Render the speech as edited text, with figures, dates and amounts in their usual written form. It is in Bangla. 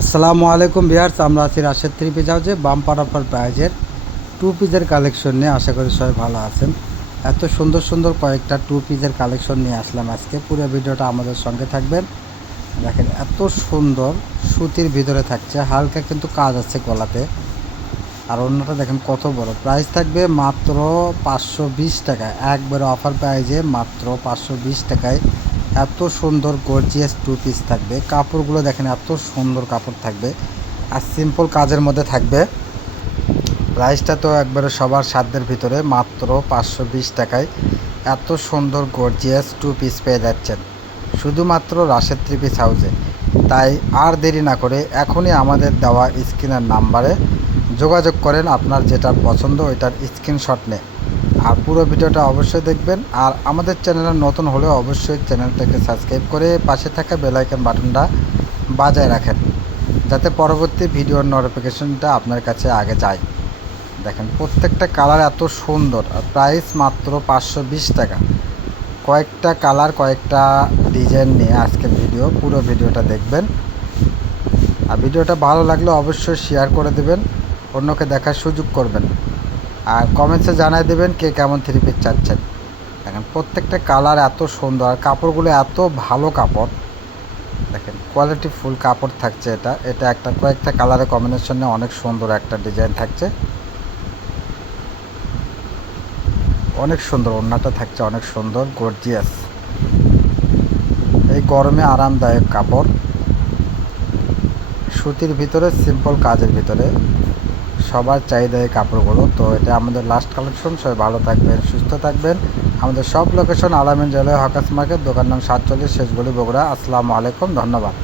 আসসালামু আলাইকুম ভিউয়ার্স, আমরা আছি রাশেদ থ্রি পিস হাউসে বাম্পার অফার প্রাইজের টু পিসের কালেকশন নিয়ে। আশা করি সবাই ভালো আছেন। এত সুন্দর সুন্দর কয়েকটা টু পিসের কালেকশন নিয়ে আসলাম আজকে। পুরো ভিডিওটা আমাদের সঙ্গে থাকবেন। দেখেন এত সুন্দর সুতির ভিতরে থাকছে, হালকা কিন্তু কাজ আছে গলাতে। আর অন্যটা দেখেন কত বড়। প্রাইস থাকবে মাত্র 520 টাকায়, একবারে অফার প্রাইজে মাত্র 520 টাকায় এত সুন্দর গর্জিয়াস টু পিস থাকবে। কাপড়গুলো দেখেন এত সুন্দর কাপড় থাকবে আর সিম্পল কাজের মধ্যে থাকবে। প্রাইসটা তো একবারে সবার সাধ্যের ভিতরে, মাত্র 520 টাকায় এত সুন্দর গর্জিয়াস টু পিস পেয়ে যাচ্ছেন শুধুমাত্র রাশেদ থ্রি পিস হাউসে। তাই আর দেরি না করে এখনই আমাদের দেওয়া স্ক্রিনের নাম্বারে যোগাযোগ করেন, আপনার যেটা পছন্দ ওইটার স্ক্রিনশট নেই। আর পুরো ভিডিওটা অবশ্যই দেখবেন। আর আমাদের চ্যানেলে নতুন হলে অবশ্যই চ্যানেলটাকে সাবস্ক্রাইব করে পাশে থাকা বেল আইকন বাটনটা বাজায় রাখেন, যাতে পরবর্তী ভিডিওর নোটিফিকেশনটা আপনার কাছে আগে যায়। দেখেন প্রত্যেকটা কালার এত সুন্দর, আর প্রাইস মাত্র 520 টাকা। কয়েকটা কালার কয়েকটা ডিজাইন নিয়ে আজকের ভিডিও, পুরো ভিডিওটা দেখবেন। আর ভিডিওটা ভালো লাগলে অবশ্যই শেয়ার করে দেবেন, অন্যকে দেখার সুযোগ করবেন। আর কমেন্টসে জানাই দেবেন কে কেমন থ্রি পিস চাচ্ছেন। দেখেন প্রত্যেকটা কালার এত সুন্দর, আর কাপড়গুলো এত ভালো কাপড়। দেখেন কোয়ালিটি ফুল কাপড় থাকছে। এটা একটা কয়েকটা কালারের কম্বিনেশনে অনেক সুন্দর একটা ডিজাইন থাকছে, অনেক সুন্দর। ওড়নাটা থাকছে অনেক সুন্দর গর্জিয়াস। এই গরমে আরামদায়ক কাপড়, সুতির ভিতরে সিম্পল কাজের ভিতরে, সবার চাহিদা এই কাপড়গুলো। তো এটা আমাদের লাস্ট কালেকশন। সবাই ভালো থাকবেন, সুস্থ থাকবেন। আমাদের সব লোকেশন আলামিন জেলায় হকাস মার্কেট, দোকান নং 47, শেষগলি, বগুড়া। আসসালামু আলাইকুম, ধন্যবাদ।